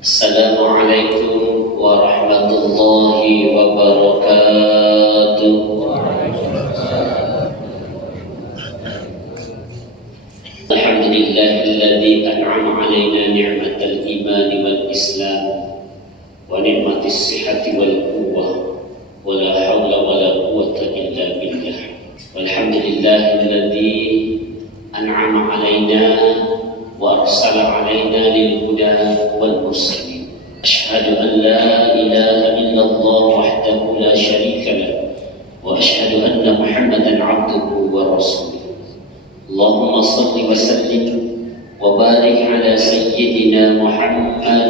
Assalamualaikum warahmatullahi wabarakatuh. Alhamdulillahilladzi an'ama 'alaina ni'matal iman wal islam wa ni'matis sihhati wal quwwah wa la haula wa la quwwata illa billah. Walhamdulillahilladzi an'ama 'alaina wa arsala 'alaina lil huda wal mursalin. Asyhadu an la ilaha illallah wahdahu la syarika lah wa asyhadu anna Muhammadan 'abduhu wa rasuluh. Allahumma salli wa sallim wa barik ala sayyidina Muhammad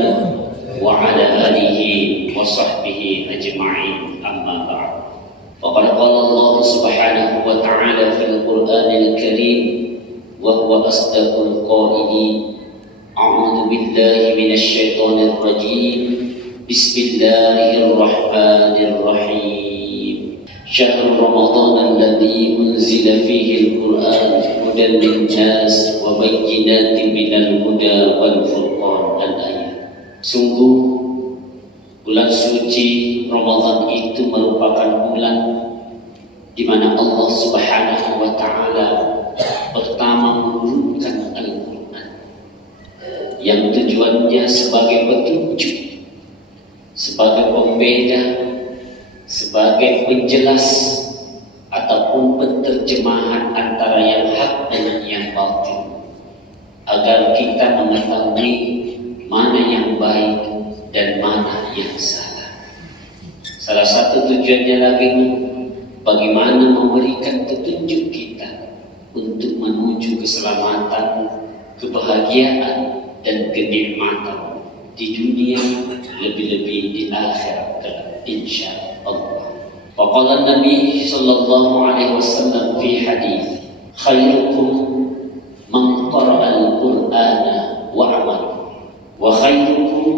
wa ala alihi wa sahbihi ajma'in, amma ba'd. Faqad qala Allah subhanahu wa ta'ala fil Qur'anil Karim wa huwa asdaqul qailin. A'udzu billahi minasy syaithanir rajim. Bismillahirrahmanirrahim. Syahrul Ramadan alladzi unzila fihi al-Qur'an hudan lin-nas wa bayyinatin minal huda wal furqan. Al-ayat. Sungguh bulan suci Ramadan itu merupakan bulan di mana Allah Subhanahu wa taala pertama menurunkan Al-Qur'an yang tujuannya sebagai petunjuk, sebagai pembeda, sebagai penjelas ataupun penterjemahan antara yang hak dengan yang batil, agar kita mengetahui mana yang baik dan mana yang salah. Salah satu tujuannya lagi bagaimana memberikan petunjuk kita untuk menuju keselamatan, kebahagiaan dan kenikmatan di dunia, lebih-lebih di akhirat kelak insya Allah. Faqala Nabi sallallahu alaihi wasallam fi hadis, khairukum man qara'a al-Qur'ana wa 'amala wa khairukum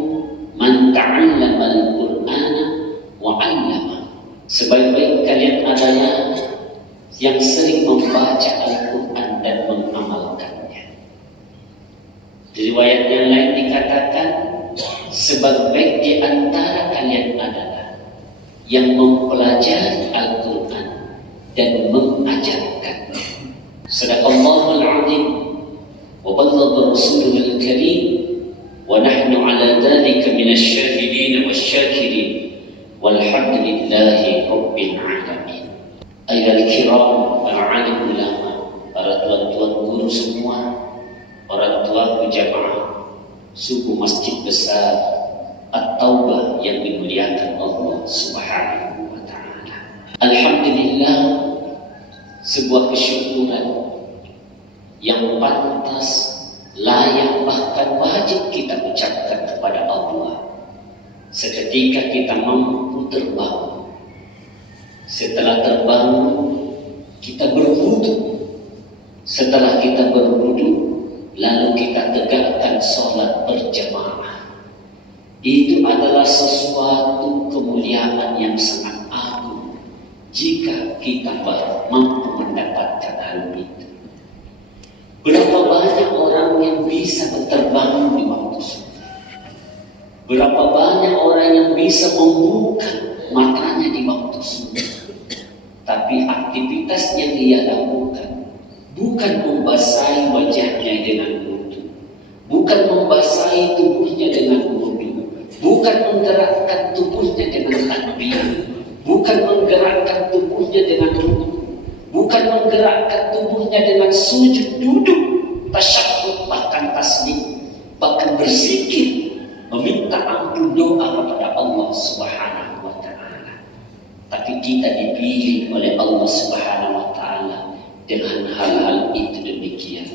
man ta'allama al-Qur'ana wa 'allama. Sebaik-baik kalian adalah yang sering membaca Al-Qur'an dan mengamalkannya. Di riwayat yang lain dikatakan, sebaik-baik di antara kalian adalah yang mempelajari Al-Qur'an dan mengajarkannya. Sadaqallahul 'azim wa ballagha rasuluhul karim wa nahnu 'ala dzalika minasy syahidin wasyakirin walhamdulillahi rabbil alamin. Ayyuhal kiram, para alim ulama, para tuan-tuan guru semua, para tuan jamaah suku Masjid Besar At-Taubah yang dimuliakan Allah Subhanahu wa ta'ala. Alhamdulillah, sebuah kesyukuran yang pantas, layak, bahkan wajib kita ucapkan kepada Allah seketika kita mampu terbangun. Setelah terbangun, kita berwudu. Setelah kita berwudu, lalu kita tegakkan sholat berjamaah. Itu adalah sesuatu kemuliaan yang sangat agung jika kita mampu mendapatkan hal itu. Berapa banyak orang yang bisa terbangun di waktu subuh? Berapa banyak orang yang bisa membuka matanya di waktu subuh? Tapi aktivitas yang dia lakukan bukan membasahi wajahnya dengan wudu, bukan membasahi tubuhnya dengan wudu, bukan menggerakkan tubuhnya dengan takbir, bukan menggerakkan tubuhnya dengan ruku, bukan menggerakkan tubuhnya dengan sujud, duduk, tasyahud, bahkan tasbih, bahkan berzikir, meminta ampun, doa kepada Allah Subhanahu wa ta'ala. Tapi kita dipilih oleh Allah Subhanahu wa ta'ala dengan hal-hal itu demikian.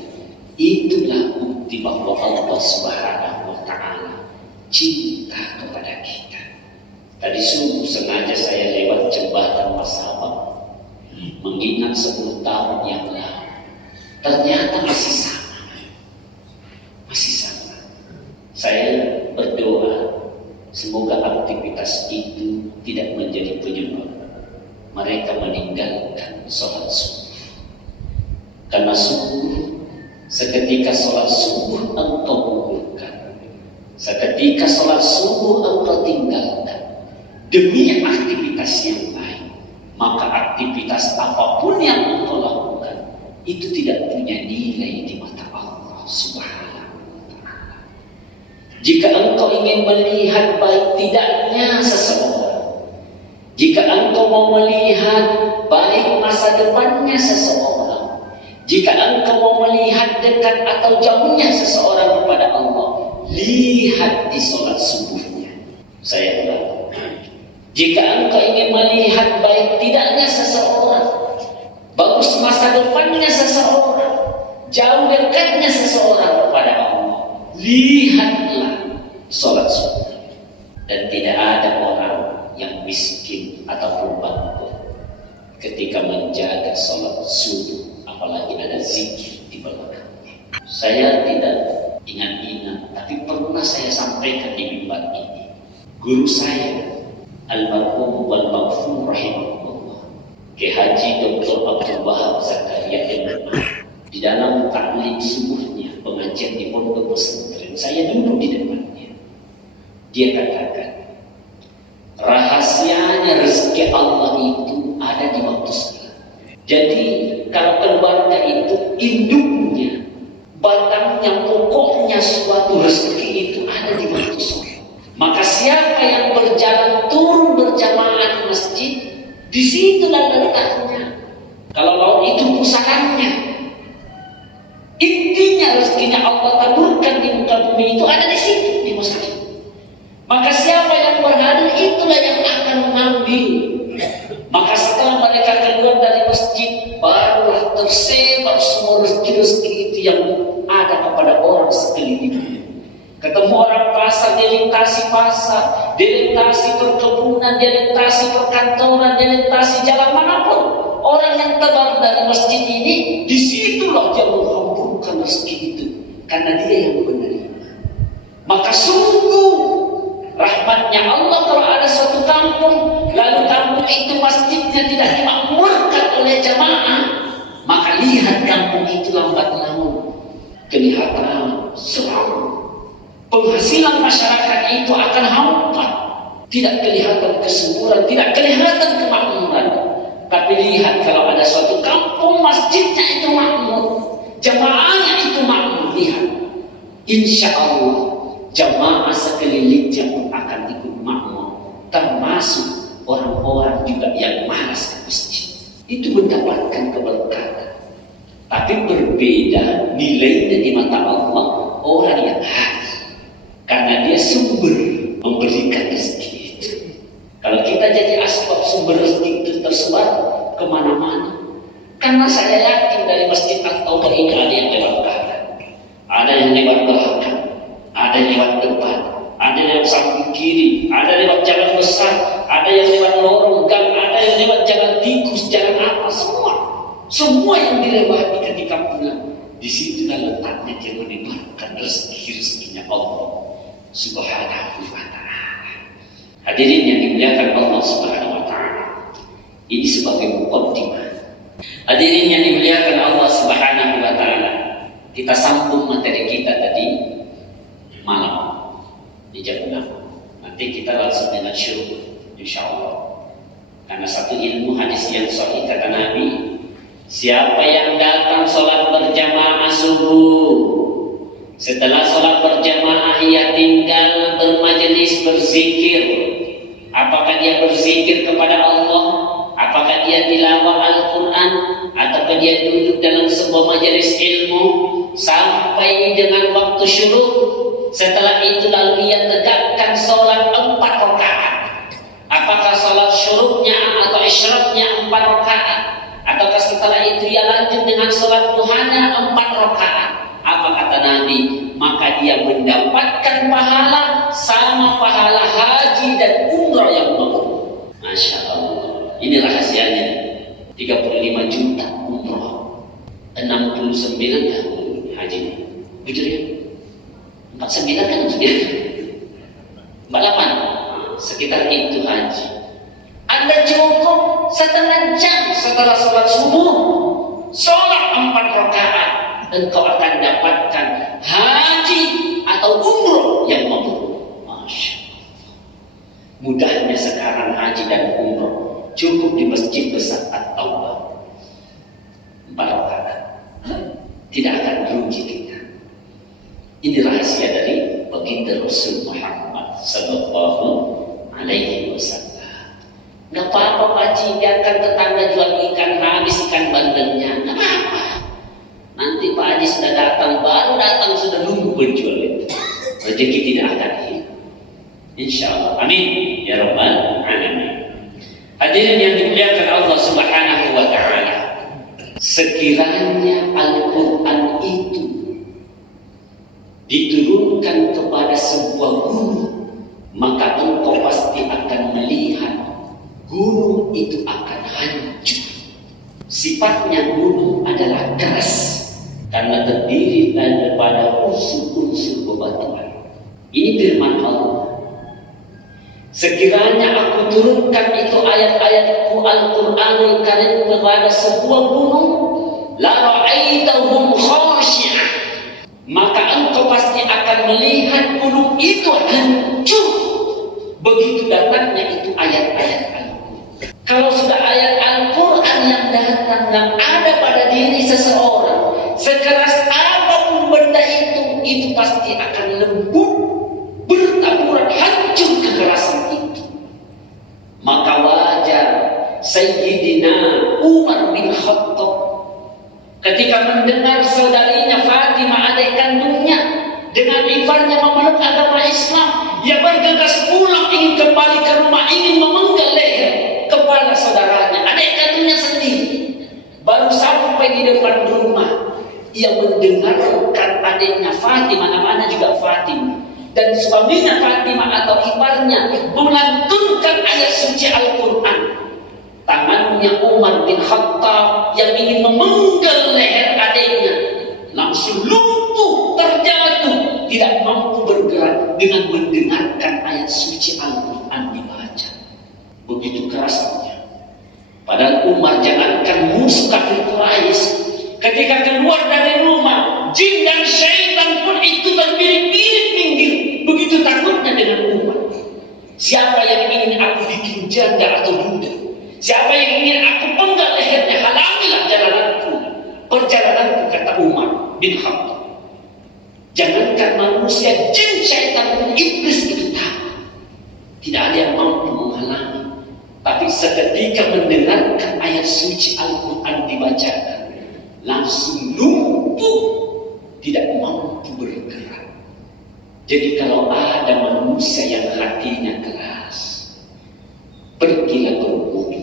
Itulah bukti bahwa Allah Subhanahu wa ta'ala cinta kepada kita. Tadi subuh sengaja saya lewat jembatan Masabak, mengingat 10 tahun yang lalu. Ternyata masih sama. Masih sama. Saya berdoa semoga aktivitas itu tidak menjadi penyebab mereka meninggalkan sholat subuh. Karena subuh, seketika sholat subuh engkau gugurkan, Seketika sholat subuh engkau tinggalkan demi aktivitas yang lain, maka aktivitas apapun yang engkau lakukan itu tidak punya nilai di mata Allah Subhanahu wa ta'ala. Jika engkau ingin melihat baik tidaknya seseorang, jika engkau mau melihat baik masa depannya seseorang, jika engkau mau melihat dekat atau jauhnya seseorang kepada Allah, lihat di sholat subuhnya. Saya ulang, jika engkau ingin melihat baik tidaknya seseorang, bagus masa depannya seseorang, jauh dekatnya seseorang kepada Allah, lihatlah sholat subuh. Dan tidak ada orang yang miskin ataupun bangkrut ketika menjaga sholat subuh, apalagi ada zikir di belakangnya. Saya tidak ingat-ingat, tapi pernah saya sampaikan di mimbar ini. Guru saya, almarhum wal maghfur rahimahullah, Kiai Haji Dr. Abdul Wahab Zakaria Imam, di dalam taklim subuhnya pengajian di pondok pesantren, saya duduk di depannya. Dia katakan, rahasianya rezeki Allah itu ada di waktu sholat. Jadi kalau keluarga itu induknya, batangnya, pokoknya suatu rezeki itu ada di waktu sholat. Maka siapa yang berjalan turun berjamaah di masjid, disitulah letaknya. Kalau laut itu pusaranya, intinya rezekinya Allah taburkan di muka bumi itu ada di situ, di masjid. Maka siapa yang berhadir itulah yang akan mengambil. Maka setelah mereka keluar dari masjid, barulah tersebar semua rezeki-rezeki itu yang ada kepada orang sekeliling. Ketemu orang pasar, dilintasi pasar, dilintasi perkebunan, dilintasi perkantoran, dilintasi jalan manapun. Orang yang tebar dari masjid ini, disitulah dia menghamburkan rezeki itu, karena dia yang menerima. Maka sungguh rahmatnya Allah kalau ada suatu kampung, lalu kampung itu masjidnya tidak dimakmurkan oleh jamaah, maka lihat kampung itu lambat laun kelihatan seram. Penghasilan masyarakat itu akan hampa, tidak kelihatan kesuburan, tidak kelihatan kemakmuran. Tapi lihat kalau ada suatu kampung masjidnya itu makmur, jamaahnya itu makmur, lihat, insya Allah jamaah sekelilingnya pun akan ikut makmur, termasuk orang-orang juga yang malas ke masjid. Itu mendapatkan keberkatan. Tapi berbeda nilainya di mata Allah orang yang hadir, karena dia sumber memberikan rezeki itu. Kalau kita jadi asbab sumber rezeki itu tersebar kemana-mana, karena saya yakin dari masjid At-Taubah ini ada yang lewat kanan, ada yang lewat belakang, ada yang lewat depan, ada yang lewat samping kiri, ada yang lewat jalan besar, ada yang lewat lorong gang, ada yang lewat jalan tikus, jalan apa, semua yang dilewati ketika pulang. Di situlah letaknya dia menyebarkan rezeki-rezekinya Allah Subhanahu wa ta'ala. Hadirin yang dimuliakan Allah Subhanahu wa ta'ala, ini sebagai muqaddimah. Hadirin yang dimuliakan Allah Subhanahu wa ta'ala, kita sambung materi kita tadi malam di jam 6. Nanti kita langsung dengan syukur insyaallah. Karena satu ilmu hadis yang sahih kata Nabi, siapa yang datang sholat berjamaah subuh, setelah sholat berjamaah ia tinggal bermajelis berzikir. Apakah dia berzikir kepada Allah, apakah dia tilawah Al-Quran, ataukah dia duduk dalam sebuah majelis ilmu sampai dengan waktu syuruk. Setelah itu lalu ia tegakkan sholat 4 rakaat. Apakah sholat syuruknya atau isyraqnya 4 rakaat, ataukah setelah itu ia lanjut dengan sholat duhanya 4 rakaat. Apa kata Nabi? Maka dia mendapatkan pahala sama pahala haji dan umrah yang mabrur. Masya Allah. Ini rahasianya. 35 juta umrah, 69 tahun haji. Betul ya? 49 kan 9, 48, sekitar itu haji. Anda cukup setengah jam setelah sholat subuh, sholat 4 rakaat, engkau akan dapatkan haji atau umroh yang mabrur. Mudahnya sekarang haji dan umroh cukup di masjid besar At-Taubah 4 rakaat, tidak akan rugi kita. Ini rahasia dari baginda Rasul Muhammad Sallallahu Alaihi Wasallam. Gak apa-apa Pak Haji, biarkan tetangga jual ikan, habis ikan bandengnya, gak apa-apa. Nanti Pak Haji sudah datang, baru datang sudah nunggu penjual itu. Rezeki tidak akan hilang, insya Allah. Amin ya Rabbal Alamin. Hadirin yang dimuliakan Allah Subhanahu wa Ta'ala, sekiranya Al-Quran itu diturunkan kepada sebuah gunung, maka engkau pasti akan melihat gunung itu akan hancur. Sifatnya gunung adalah keras karena terdiri daripada unsur-unsur bebatuan. Ini firman Allah. Sekiranya aku turunkan itu ayat-ayatku Al-Quranul Karim kepada sebuah gunung, la ra'aitahum khashi'ah, maka engkau pasti akan melihat gunung itu hancur. Begitu datangnya itu ayat-ayat Al-Quran. Kalau sudah ayat Al-Quran yang datang dan ada pada diri seseorang, sekeras apapun benda itu pasti akan lembut, bertaburan, hancur kekerasan itu. Maka wajar Sayyidina Umar bin Khattab ketika mendengar saudarinya Fatimah, adik kandungnya, dengan ifarnya memeluk agama Islam, ia bergegas pulang, ingin kembali ke rumah, ingin memenggal leher kepala saudaranya, adik kandungnya sendiri. Baru sampai di depan rumah, ia mendengarkan adiknya Fatimah, namanya juga Fatimah, dan suaminya Fatimah atau iparnya melantunkan ayat suci Al-Quran. Tangannya Umar bin Khattab yang ingin memenggal leher adiknya langsung lumpuh, terjatuh, tidak mampu bergerak dengan mendengarkan ayat suci Al-Quran dibaca. Begitu kerasnya. Padahal Umar jangankan musuh kafir Quraisy, ketika keluar dari rumah, jin dan syaitan pun itu terbirik-birik minggir. Begitu takutnya dengan Umar. Siapa yang ingin aku bikin janda atau budak? Siapa yang ingin aku penggal lehernya? Halangilah jalananku, perjalananku, kata Umar bin Khattab. Jangankan manusia, jin, syaitan pun, iblis itu takut. Tidak ada yang mampu menghalangi. Tapi seketika mendengarkan ayat suci Al-Quran dibacakan, langsung lumpuh, tidak mampu bergerak. Jadi kalau ada manusia yang hatinya keras, pergilah berwudu,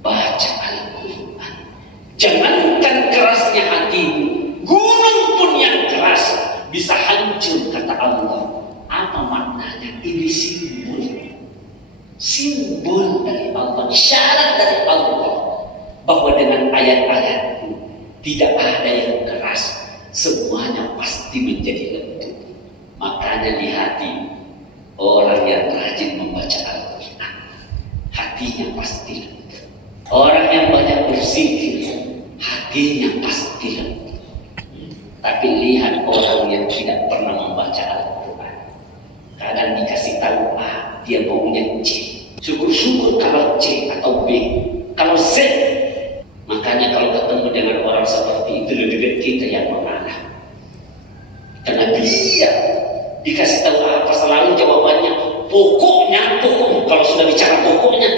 baca Al-Quran. Jangankan kerasnya hatimu, gunung pun yang keras bisa hancur, kata Allah. Apa maknanya? Ini simbol dari Allah, isyarat dari Allah bahwa dengan ayat-ayatku tidak ada yang keras, semuanya pasti menjadi lembut. Makanya di hati orang yang rajin membaca Al-Quran, hatinya pasti lembut. Orang yang banyak berzikir, hatinya pasti lembut. Tapi lihat orang yang tidak pernah membaca Al-Quran, kadang dikasih tahu A, dia maunya C. Syukur-syukur kalau C atau B. Kalau Z, makanya kalau ketemu dengan orang seperti itu, lebih baik kita yang mengalah. Karena dia dikasih tahu apa, selalu jawabannya pokoknya. Kalau sudah bicara pokoknya,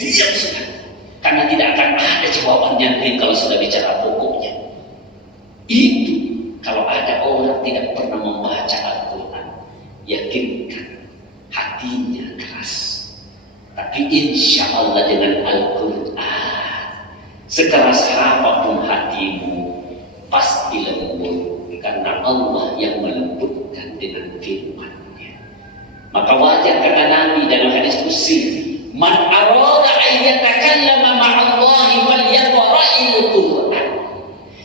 diam sudah. Karena tidak akan ada jawabannya kalau sudah bicara pokoknya. Itu kalau ada orang tidak pernah membaca Al-Quran, yakinkan hatinya keras. Tapi insya Allah dengan Al-Quran, sekeras apapun hatimu, pasti lembut. Karena Allah yang melembutkan dengan firman-Nya. Maka wajar kata Nabi dalam hadis Qudsi, man arada an yatakallama ma'allahi falyaqra'il Qur'an.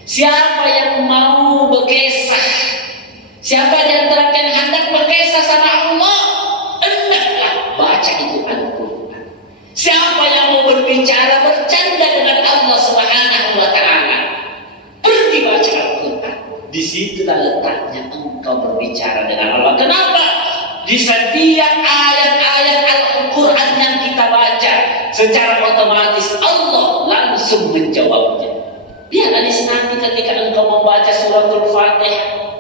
Siapa yang mau berkisah, siapa di antara kalian hendak berkisah sama Allah, hendaklah baca itu Al-Quran. Siapa yang mau berbicara, bercanda dengan Allah Subhanahu wa Ta'ala, pergi baca Al-Quran. Disitulah letaknya engkau berbicara dengan Allah. Kenapa? Di setiap ayat-ayat Al-Quran secara otomatis Allah langsung menjawabnya. Lihat hadis nanti ketika engkau membaca suratul Fatihah,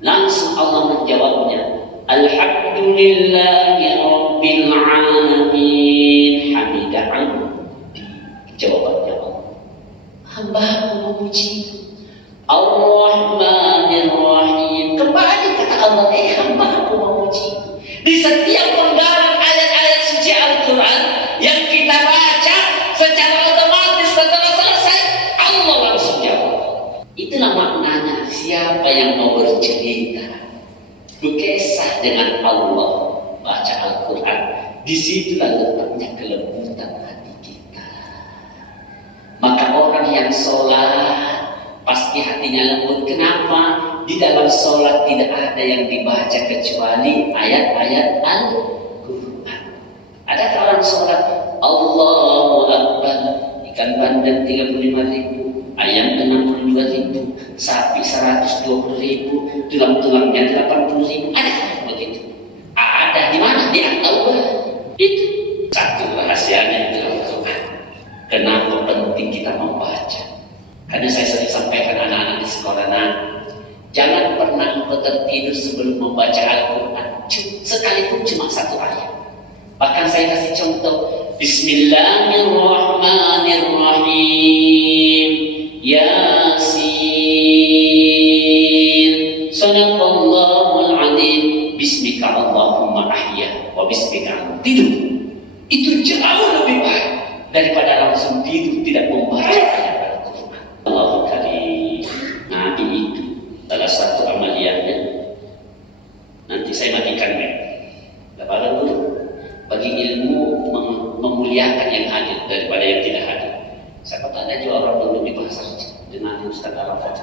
langsung Allah menjawabnya. Alhamdulillahi Rabbil Alamin hamidah. Jawabannya Allah, hamba-Ku memuji. Ar-Rahmanir Rahim, kembali kata Allah, hamba-Ku memuji. Di setiap penggalan ayat-ayat suci Al-Quran yang kita baca, secara otomatis setelah selesai Allah langsung jawab. Itulah maknanya, siapa yang mau bercerita, berkisah dengan Allah, baca Al-Quran, disitulah letaknya kelembutan hati kita. Maka orang yang sholat pasti hatinya lembut. Kenapa? Di dalam sholat tidak ada yang dibaca kecuali ayat-ayat Al-Quran. Adakah orang sholat Allahu Akbar, ikan bandeng 35.000, ayam 62.000, sapi 120.000, tulang-tulangnya 80.000? Adakah begitu? Ada. Di mana? Di Al-Quran. Itu satu rahasianya di Al-Quran. Kenapa penting kita membaca? Karena saya sering sampaikan anak-anak di sekolah, jangan pernah engkau tertidur sebelum membaca Al-Quran, sekalipun cuma satu ayat. Bahkan saya kasih contoh, Bismillahirrahmanirrahim, Yasin, Sadaqallahul Adzim, Bismika Allahumma ahya wa bismika tidur. Itu jauh lebih baik daripada langsung tidur tidak membaca ayat Al-Quran. Allahu Karim. Nabi itu salah satu amaliyahnya. Nanti saya matikan laparan dulu. Bagi ilmu memuliakan yang hadir daripada yang tidak hadir. Siapa tak ada juga orang dulu di pasar dengan Ustaz Arafat.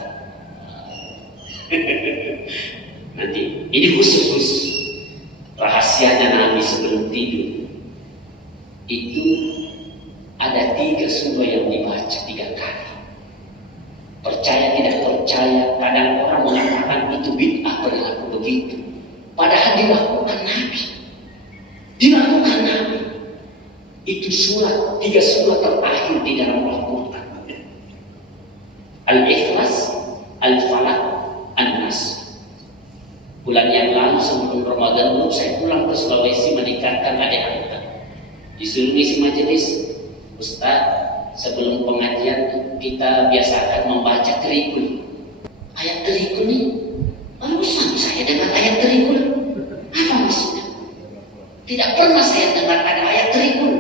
Nanti ini khusus rahasianya Nabi sebelum tidur. Itu ada 3 surah yang dibaca 3 kali. Percaya tidak percaya, kadang orang mengatakan itu bid'ah perilaku begitu. Padahal dilakukan Nabi. Dilakukan Nabi. Itu surat, 3 surat terakhir di dalam Al-Quran. Al-Ikhlas, Al-Falaq, An-Nas. Bulan yang lalu sebelum Ramadan dulu saya pulang ke Sulawesi meningkatkan adik angkat. Disuruh isi majelis, Ustaz, sebelum pengajian kita biasakan membaca terikul. Ayat terikul nih, baru saya dengar ayat terikul. Apa maksudnya? Tidak pernah saya dengar ada ayat terikul.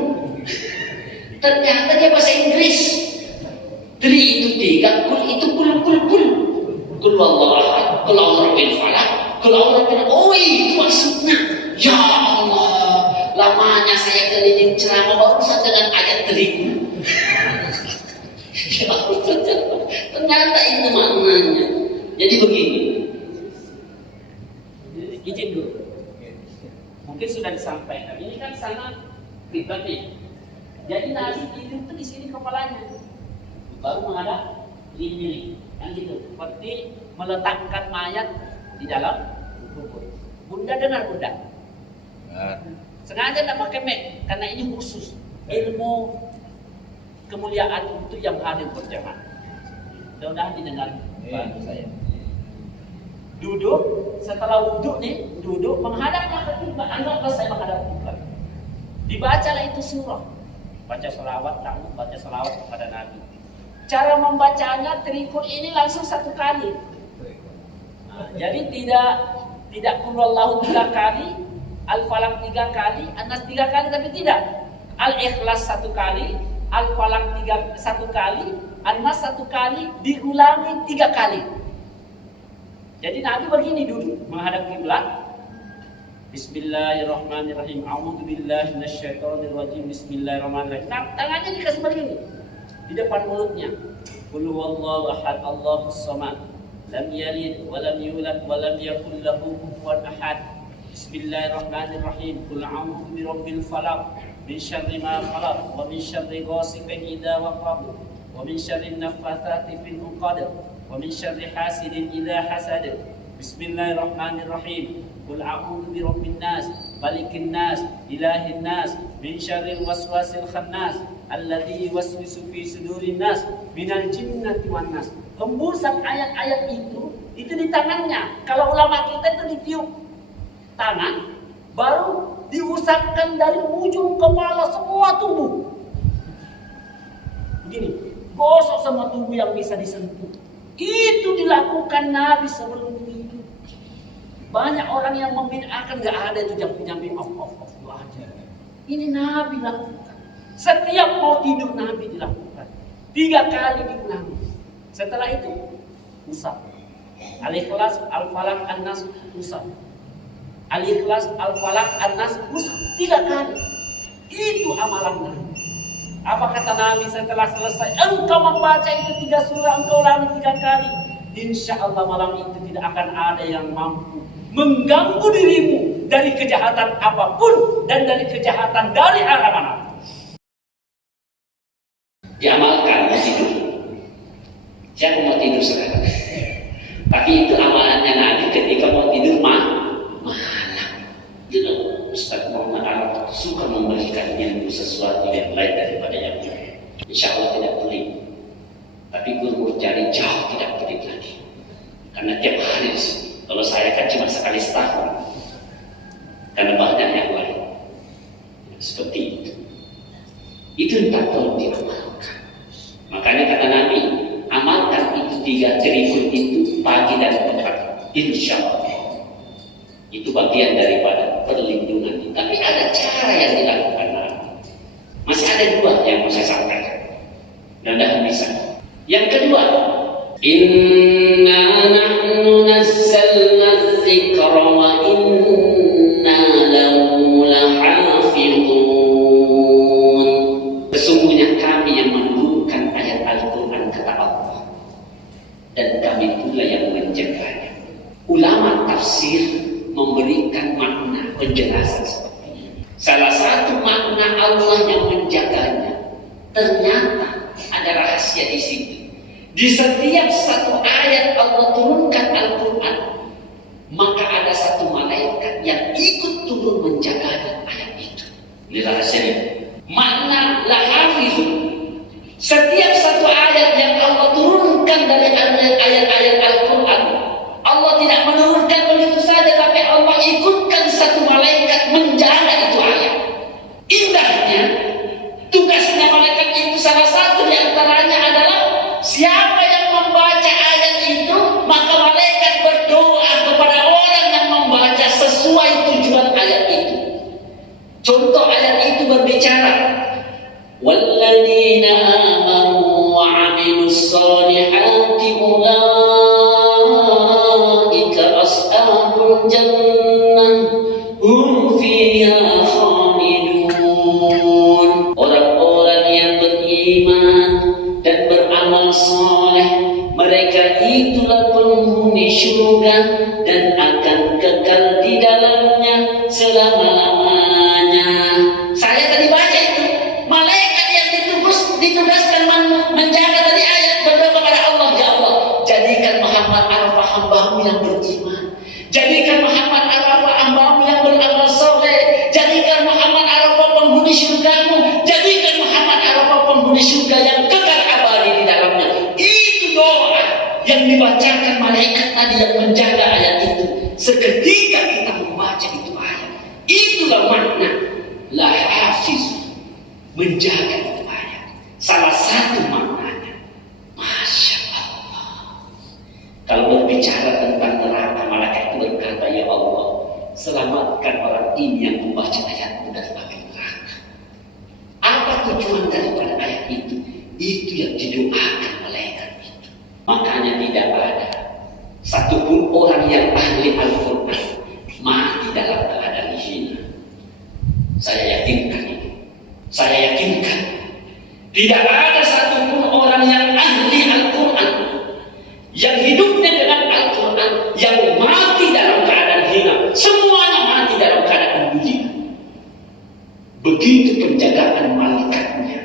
Ternyata dia bahasa Inggris. Tri itu 3, kul itu kul. Kul wallahu ahad, kul a'udzu birabbil falaq, kul a'udzu birabbil. Oh, itu maksudnya. Ya Allah, lamanya saya keliling ceramah barusan dengan ayat terikul. Ternyata itu maknanya. Jadi begini, izin dulu. Mungkin sudah disampaikan. Ini kan sangat pribadi. Jadi Nabi tidur itu di sini kepalanya, baru menghadap diri, kan gitu. Seperti meletakkan mayat di dalam kubur. Bunda dengar Bunda. Sengaja tidak pakai mic karena ini khusus ilmu kemuliaan untuk yang hadir berjamaah. Mudah-mudahan didengar bantu saya. Duduk, setelah wudhu nih, duduk menghadaplah ke kiblat. Anggaplah saya menghadap kiblat. Dibacalah itu surah. Baca selawat, kamu baca selawat kepada Nabi. Cara membacanya trikul ini langsung 1 kali. Jadi tidak qul huwallahu 3 kali, Al-Falaq 3 kali, An-Nas 3 kali, tapi tidak. Al-Ikhlas 1 kali, Al-Falaq 1 kali, An-Nas 1 kali, diulangi 3 kali. Jadi Nabi begini duduk menghadap kiblat. Bismillahirrahmanirrahim. A'udzu billahi minasyaitonir rajim. Bismillahirrahmanirrahim. Nah, tangannya dikasih begini di depan mulutnya. Qul huwallahu ahad, Allahus samad, lam yalid wa lam yulad wa lam yakul lahu kufuwan ahad. Bismillahirrahmanirrahim. Qul a'udzu birabbil falaq, min syarri ma khalaq, wa min syarri ghasiqin idza waqab, wa min syarri naffatsati fil 'uqad, wa min syarri hasidin idza hasad. Bismillahirrahmanirrahim. Qul a'udzu birabbin nas, malikin nas, ilahin nas, min syarril waswasil khannas, alladzi yuwaswisu fi sudurin nas, minal jinnati wan nas. Hembusan ayat-ayat itu di tangannya. Kalau ulama kita itu ditiup tangan, baru diusapkan dari ujung kepala semua tubuh. Begini, gosok semua tubuh yang bisa disentuh. Itu dilakukan Nabi sebelum tidur. Banyak orang yang membid'ahkan, nggak ada itu jampi-jampi off aja. Ini Nabi lakukan. Setiap mau tidur Nabi dilakukan. 3 kali diulangi. Setelah itu usap. Al-Ikhlas, Al-Falaq, An-Nas, usap. Al-Ikhlas, Al-Falaq, An-Nas, usap 3 kali. Itu amalan Nabi. Apa kata Nabi setelah selesai? Engkau membaca itu 3 surah, engkau ulangi 3 kali. Insya Allah malam itu tidak akan ada yang mampu mengganggu dirimu dari kejahatan apapun dan dari kejahatan dari arah mana. Diamalkan mau tidur. Siapa mau tidur sekarang? Tapi itu amalannya Nabi ketika mau tidur malam. Itu Ustaz Muhammad Arab suka memberikan ilmu sesuatu yang lain daripada yang lain. Insya Allah tidak pelit. Tapi guru cari jauh tidak pelit lagi. Karena tiap hari kalau saya kan cuma sekali setahun. Karena banyak yang lain. Seperti itu. Itu tak perlu diamalkan. Makanya kata Nabi, amalkan itu 3 tribun itu pagi dan petang. Insya Allah. Itu bagian daripada perlindungan. Tapi ada cara yang dilakukan Nabi. Masih ada 2 yang mau saya sampaikan. Mudah-mudahan bisa. Yang kedua, inna nahnu nazzalna dzikra wa inna lahu lahafizun. Sesungguhnya kami yang menurunkan ayat Al-Quran kata Allah, dan kami pula yang menjaganya. Ulama tafsir memberikan makna penjelasan seperti ini. Salah satu makna Allah yang menjaganya, ternyata ada rahasia di situ. Di setiap satu ayat Allah turunkan Al-Quran, maka ada satu malaikat yang ikut turun menjaga ayat itu. Ini rahasianya. Makna lahafizun. Setiap satu ayat yang Allah turunkan dari ayat-ayat Al-Quran, Allah tidak menurunkan begitu saja, tapi Allah ikutkan satu malaikat menjaga itu ayat. Indahnya, tugasnya malaikat itu salah satu di antaranya adalah siapa yang membaca ayat itu, maka malaikat berdoa kepada orang yang membaca sesuai tujuan ayat itu. Contoh ayat itu berbicara, walladzina amanu wa 'amilus sholihati ulaika ashabul jannah hum fiha khalidun. Orang-orang yang beriman dan beramal soleh, mereka itulah penghuni surga dan akan kekal di dalamnya selama-lamanya. Saya tadi baca itu, malaikat yang ditugaskan menjaga tadi ayat berdoa kepada Allah, ya Allah, jadikan Muhammad Arafah hambamu yang beriman, jadikan Muhammad Arafah hambamu yang beramal soleh, jadikan Muhammad Arafah penghuni surgamu, jadikan Muhammad Arafah penghuni surga yang kekal abadi di dalamnya. Itu doa yang dibacakan malaikat tadi yang menjaga ayat itu. Seketika kita membaca itu ayat, itulah makna lahafiz, menjaga itu ayat. Salah satu maknanya, Masya Allah. Kalau berbicara tentang neraka, malaikat itu berkata, ya Allah, selamatkan orang ini yang membaca ayatmu dari api neraka. Apa tujuan daripada ayat itu? Itu yang didoakan malaikat itu. Makanya tidak ada satupun orang yang ahli Al-Quran mati dalam keadaan hina. Saya yakinkan itu. Saya yakinkan tidak ada satupun orang yang ahli Al-Quran yang hidupnya dengan Al-Quran yang mati dalam keadaan hina. Semuanya mati dalam keadaan pujian. Begitu penjagaan malaikatnya,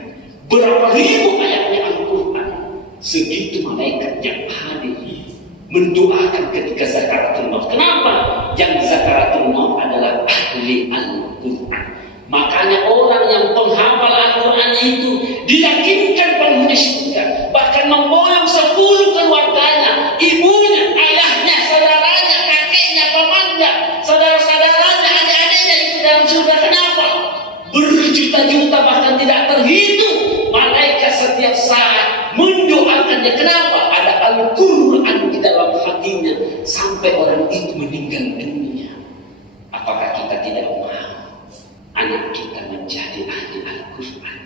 berapa ribu ayatnya Al-Quran, segitu malaikat yang hadir mendoakan ketika zakaratul maut. Kenapa? Yang zakaratul maut adalah ahli Al-Quran. Makanya orang yang penghafal Al-Quran itu diyakinkan penghuni surga, bahkan memboyong 10 keluarganya, ibunya, ayahnya, saudaranya, kakeknya, pamannya, saudara-saudaranya, adik-adiknya itu dalam surga. Kenapa? Berjuta-juta bahkan tidak terhitung malaikat setiap saat mendoakannya. Kenapa? Ada Al-Quran di dalam hatinya sampai orang itu meninggal dunia. Apakah kita tidak mau anak kita menjadi ahli Al-Quran?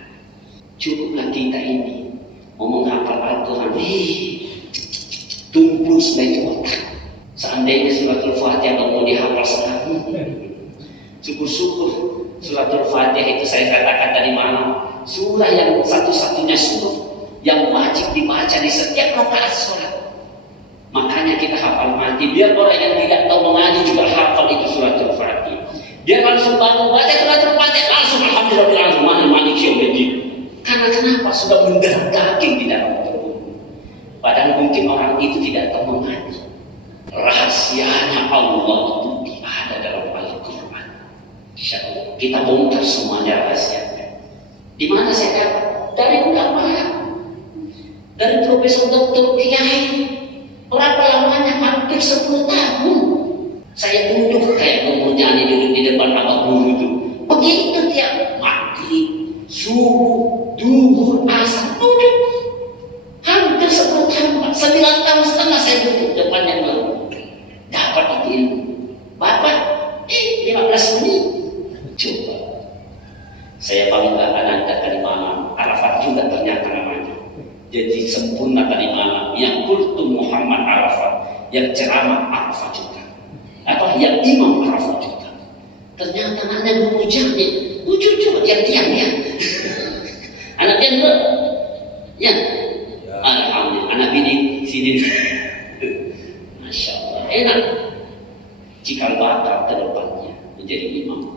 Cukuplah kita ini mau menghafal Al-Quran, tumpul sebagai otak. Seandainya suratul Fatihah mau dihafal sekarang, syukur-syukur suratul Fatihah itu saya katakan tadi malam, surah yang satu-satunya surah yang wajib dibaca di setiap rakaat sholat. Makanya kita hafal mati, biar orang yang tidak tahu mengaji juga hafal itu suratul Fatihah. Dia langsung bangun baca suratul Fatihah, langsung alhamdulillah malik yaumiddin. Karena kenapa? Sudah mendarah daging di dalam tubuh. Padahal mungkin orang itu tidak tahu mengaji. Rahasianya Allah itu ada dalam Al-Quran. Insyaallah kita bongkar semuanya rahasianya. Di mana saya dapat? Dari ulama, dari profesor doktor kiai. Berapa lamanya? Hampir 10 tahun. Saya duduk kayak nyanyi duduk di depan abang guru itu. Begitu tiap maghrib, subuh, duhur, asar duduk. Hampir 10 tahun, 9 tahun setengah saya duduk depannya baru dapat itu ilmu. Bapak, 15 menit. Coba. Saya banggakan Anda tadi malam. Arafat juga ternyata namanya. Jadi sempurna tadi malam. Yang kultum Muhammad Arafat, yang ceramah Arafat juga. Apa yang imam Arafat juga. Ternyata anaknya guru jahit. Lucu juga tiang-tiang ya. Anak yang ya. Alhamdulillah. Anak bini sini. Masya Allah. Enak. Cikal bakal ke depannya menjadi imam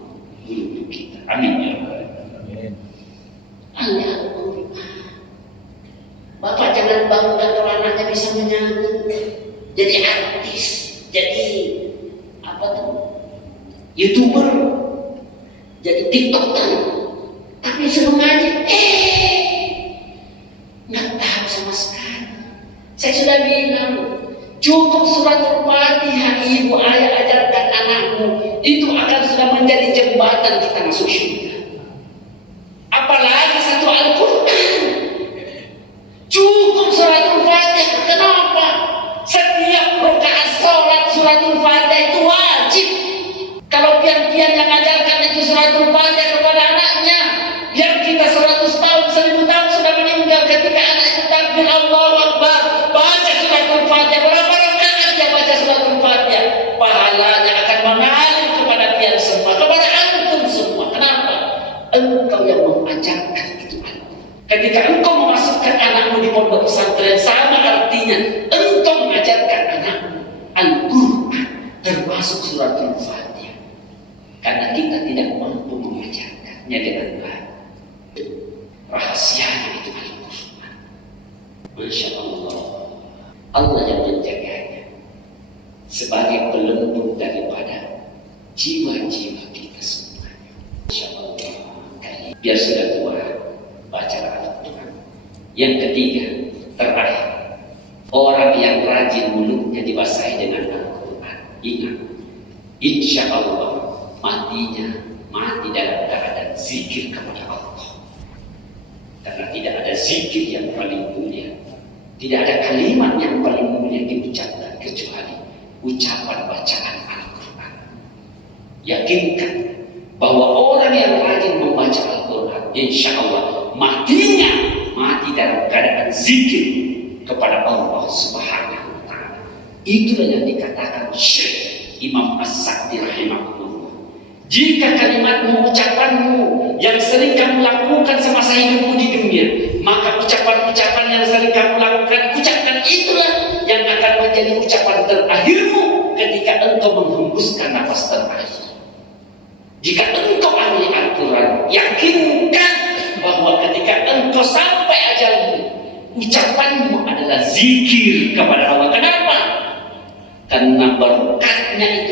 guru kita. Amin ya Allah. Al-Quran. Bapak jangan bangga kalau anaknya bisa menyanyi, jadi artis, jadi apa tuh, YouTuber, jadi TikToker, tapi suruh ngaji, nggak tahu sama sekali. Saya sudah bilang, cukup suratul Fatihah ibu ayah ajarkan anakmu, itu akan sudah menjadi jembatan kita masuk surga. Apalagi satu Al-Quran. Cukup suratul Fatihah. Kenapa? Setiap rakaat sholat suratul Fatihah itu wajib. Kalau pian-pian yang ajarkan itu suratul Fatihah kepada anaknya, biar kita 100 tahun, 1000 tahun sudah meninggal, ketika anak itu takbir Allahu Akbar, baca suratul Fatihah. Berapa rakaat dia baca suratul Fatihah? Pahalanya akan mengalir kepada pian semua, kepada antum semua. Kenapa? Engkau yang mengajarkan itu. Ketika engkau memasukkan anakmu di pondok pesantren, sama artinya engkau mengajarkan anakmu Al-Quran, termasuk suratul Fatihah. Karena kita tidak mampu mengajarkannya dengan baik. Rahasianya itu Al-Quran. Masya Allah. Allah yang menjaganya sebagai pelembut daripada jiwa-jiwa kita semua. Masya Allah. Biar sudah tua, baca Al-Quran. Yang ketiga, terakhir, orang yang rajin mulutnya dibasahi dengan Al-Quran. Ingat, insya Allah matinya mati dalam keadaan zikir kepada Allah. Karena tidak ada zikir yang paling mulia, tidak ada kalimat yang paling mulia diucapkan kecuali ucapan bacaan Al-Quran. Yakinkan bahwa orang yang rajin membaca Al-Quran, insya Allah matinya mati dalam keadaan zikir kepada Allah Subhanahu wa Ta'ala. Itulah yang dikatakan Syekh Imam As-Sa'di rahimahullah. Jika kalimatmu, ucapanmu yang sering kamu lakukan semasa hidupmu di dunia, maka ucapan-ucapan yang sering kamu lakukan, ucapkan itulah yang akan menjadi ucapan terakhirmu ketika engkau menghembuskan nafas terakhir. Jika engkau ahli Al-Quran, yakinkan bahwa ketika engkau sampai ajalmu, ucapanmu adalah zikir kepada Allah. Kenapa? Karena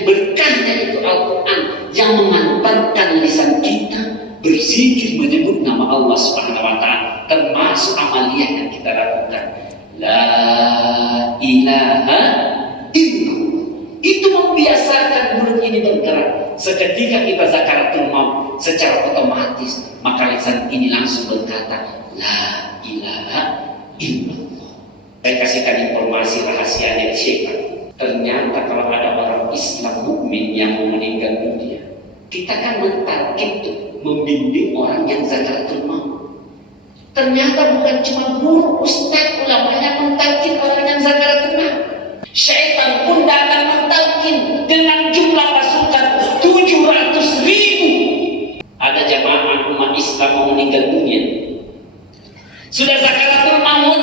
berkahnya itu Al-Quran yang mengantarkan lisan kita berzikir menyebut nama Allah Subhanahu wa Ta'ala, termasuk amaliyah yang kita lakukan. La ilaha illallah. Itu membiasakan mulut ini bergerak. Seketika kita zakaratul maut, secara otomatis maka lisan ini langsung berkata la ilaha illallah. Saya kasihkan informasi rahasia dari Syekh. Ternyata kalau ada orang Islam mukmin yang mau meninggal dunia, kita kan mentarget tuh, membimbing orang yang zakaratul maut. Ternyata bukan cuma guru, ustaz, ulama yang mentarget orang yang zakaratul maut. Syaitan pun datang mentalkin dengan jumlah pasukan 700.000. Ada jamaah umat Islam mau meninggal dunia, sudah zakaratul maut,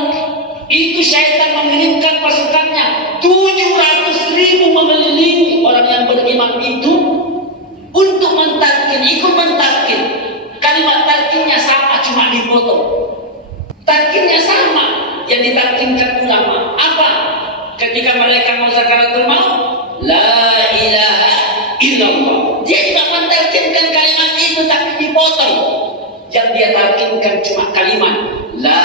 itu syaitan mengirimkan pasukannya 700.000 mengelilingi orang yang beriman itu untuk mentalkin, ikut mentalkin. Kalimat talkinnya sama, cuma dipotong. Talkinnya sama yang ditalkinkan ulama. Apa? Ketika mereka mau zakaratul maut, la ilaha illallah. Dia tidak mentalkinkan kalimat itu tapi dipotong. Yang dia talkinkan cuma kalimat la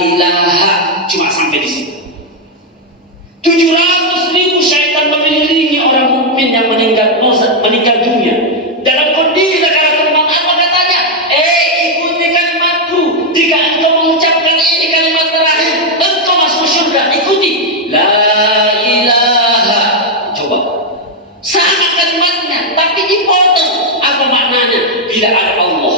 ilaha, cuma sampai di situ. 700.000 syaitan mengelilingi orang mukmin yang meninggal dunia dalam kondisi zakaratul maut. Apa katanya? Ikuti kalimatku. Jika engkau mengucapkan ini kalimat terakhir, engkau masuk surga. Ikuti la ilaha. Coba sama kalimatnya tapi dipotong. Apa maknanya? Tidak ada Allah,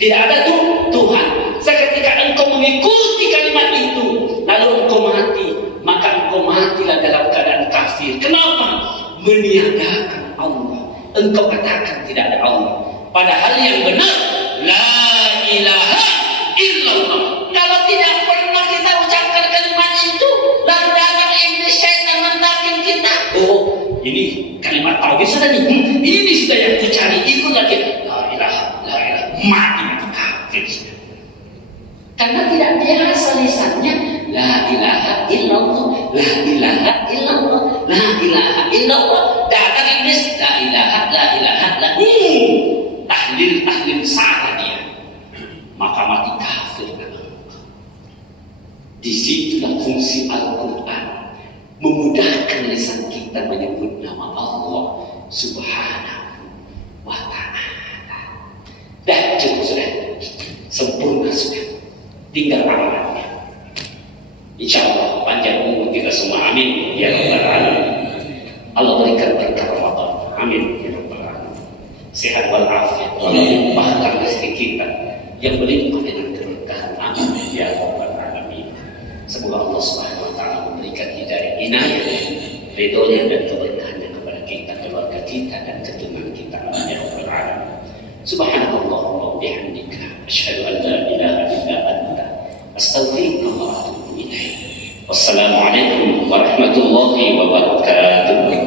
tidak ada Tuhan. Seketika engkau mengikuti kalimat itu lalu engkau mati, maka engkau matilah dalam keadaan kafir. Kenapa? Meniadakan Allah. Engkau katakan tidak ada Allah, padahal yang benar la ilaha illallah. Kalau tidak pernah kita ucapkan kalimat itu, lalu datang iblis syaitan mentalkin kita, oh ini kalimat tauhid sudah nih, ini sudah yang kucari, ikut lagi la ilaha, mati kafir. Karena tidak biasa lisannya la ilaha illallah, la ilaha illallah, la ilaha illallah. Datang iblis la ilaha, la ilaha, la tahlil salah dia, maka mati kafir. Disitulah fungsi Al-Quran, memudahkan lisan kita menyebut nama Allah Subhanahu wa Ta'ala. Dah cukup sudah, sempurna sudah. Tinggal amalannya. Insyaallah panjang umur kita semua, amin ya rabbal alamin. Allah berikan berkah Ramadan, amin ya rabbal alamin. Sehat walafiat, Allah limpahkan rezeki kita yang berlimpah dengan keberkahan, amin ya rabbal alamin. Semoga Allah Subhanahu wa Ta'ala memberikan hidayah, inayah, ridhonya dan keberkahannya kepada kita, keluarga kita dan keturunan kita, amin ya rabbal alamin. Subhanallah wa bihamdika, asyhadu an la ilaha illa anta, astaghfiruka wa atubu ilaik. Wassalamualaikum warahmatullahi wabarakatuh.